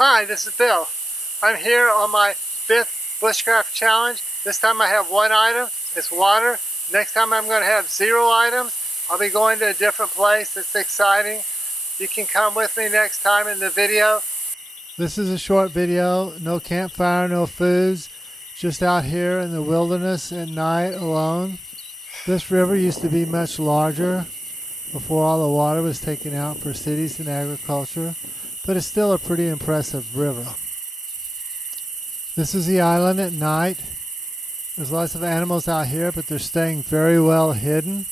Hi, this is Bill. I'm here on my 5th Bushcraft challenge. This time I have one item, it's water. Next time I'm going to have 0 items. I'll be going to a different place. It's exciting. You can come with me next time in the video. This is a short video, no campfire, no foods, just out here in the wilderness at night alone. This river used to be much larger before all the water was taken out for cities and agriculture, but it's still a pretty impressive river. This is the island at night. There's lots of animals out here, but they're staying very well hidden.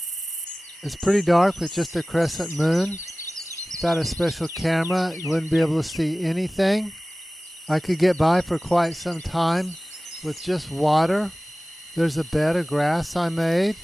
It's pretty dark with just a crescent moon. Without a special camera, you wouldn't be able to see anything. I could get by for quite some time with just water. There's a bed of grass I made.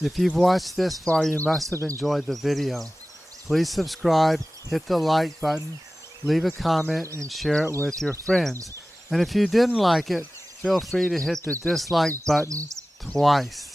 If you've watched this far, you must have enjoyed the video. Please subscribe, hit the like button, leave a comment, and share it with your friends. And if you didn't like it, feel free to hit the dislike button twice.